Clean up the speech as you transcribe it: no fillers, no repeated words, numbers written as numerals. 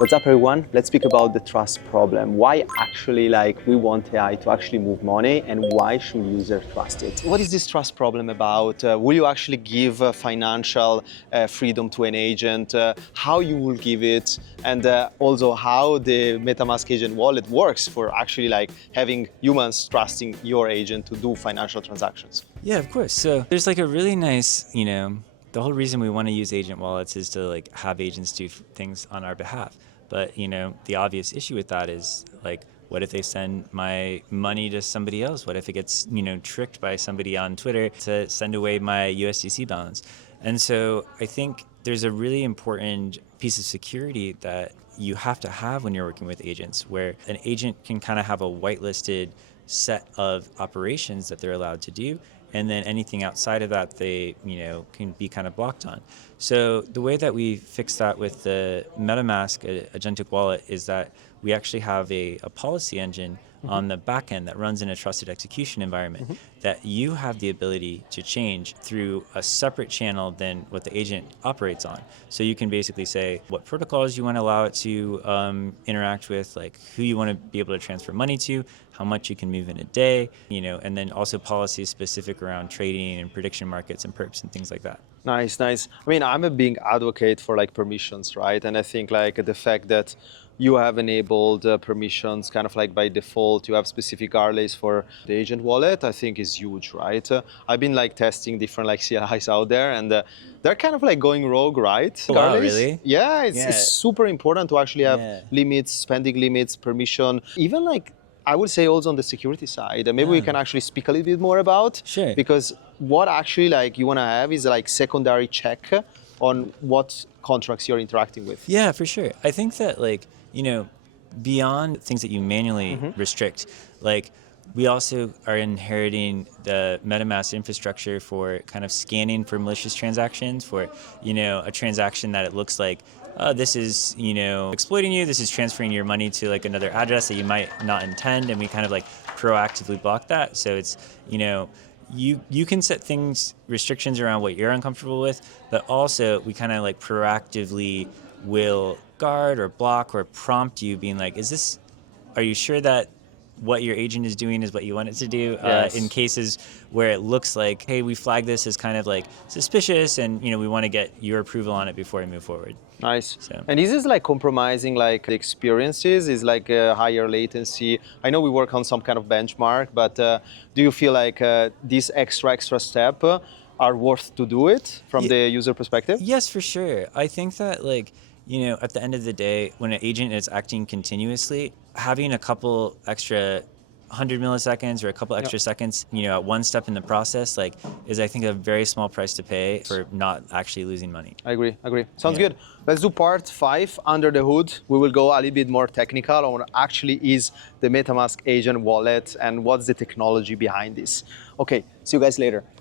What's up everyone? Let's speak about the trust problem. Why actually we want AI to actually move money and why should users trust it? What is this trust problem about? Will you actually give financial freedom to an agent? How you will give it? And also how the MetaMask agent wallet works for actually having humans trusting your agent to do financial transactions? Yeah, of course. So there's a really nice, the whole reason we want to use agent wallets is to have agents do things on our behalf. But, the obvious issue with that is what if they send my money to somebody else? What if it gets, tricked by somebody on Twitter to send away my USDC balance? And so I think there's a really important piece of security that you have to have when you're working with agents, where an agent can kind of have a whitelisted set of operations that they're allowed to do, and then anything outside of that they can be kind of blocked on. So the way that we fix that with the MetaMask agentic wallet is that we actually have a policy engine on the back end that runs in a trusted execution environment that you have the ability to change through a separate channel than what the agent operates on. So you can basically say what protocols you want to allow it to interact with, who you want to be able to transfer money to, how much you can move in a day, and then also policies specific around trading and prediction markets and perps and things like that. Nice, nice. I mean, I'm a big advocate for permissions, right? And I think the fact that you have enabled permissions kind of by default, you have specific guardrails for the agent wallet, I think is huge, right? I've been testing different CLIs out there and they're kind of going rogue, right? Oh, wow, really? Yeah, it's super important to actually have limits, spending limits, permission, even I would say also on the security side, maybe we can actually speak a little bit more about. Sure. Because what actually you want to have is secondary check on what contracts you're interacting with. Yeah, for sure. I think that beyond things that you manually restrict, we also are inheriting the MetaMask infrastructure for kind of scanning for malicious transactions, for a transaction that it looks like this is exploiting you, this is transferring your money to another address that you might not intend, and we kind of proactively block that. So it's you can set restrictions around what you're uncomfortable with, but also we kind of proactively will guard or block or prompt you, being are you sure that what your agent is doing is what you want it to do? Yes. In cases where it looks like, hey, we flag this as kind of suspicious, and we want to get your approval on it before we move forward. Nice. So. And is this compromising the experiences? Is higher latency? I know we work on some kind of benchmark, but do you feel this extra step are worth to do it from the user perspective? Yes, for sure. I think that at the end of the day, when an agent is acting continuously, having a couple extra 100 milliseconds or a couple extra seconds, at one step in the process, is I think a very small price to pay for not actually losing money. I agree. Sounds good. Let's do part 5, under the hood. We will go a little bit more technical on what actually is the MetaMask agent wallet and what's the technology behind this. Okay, see you guys later.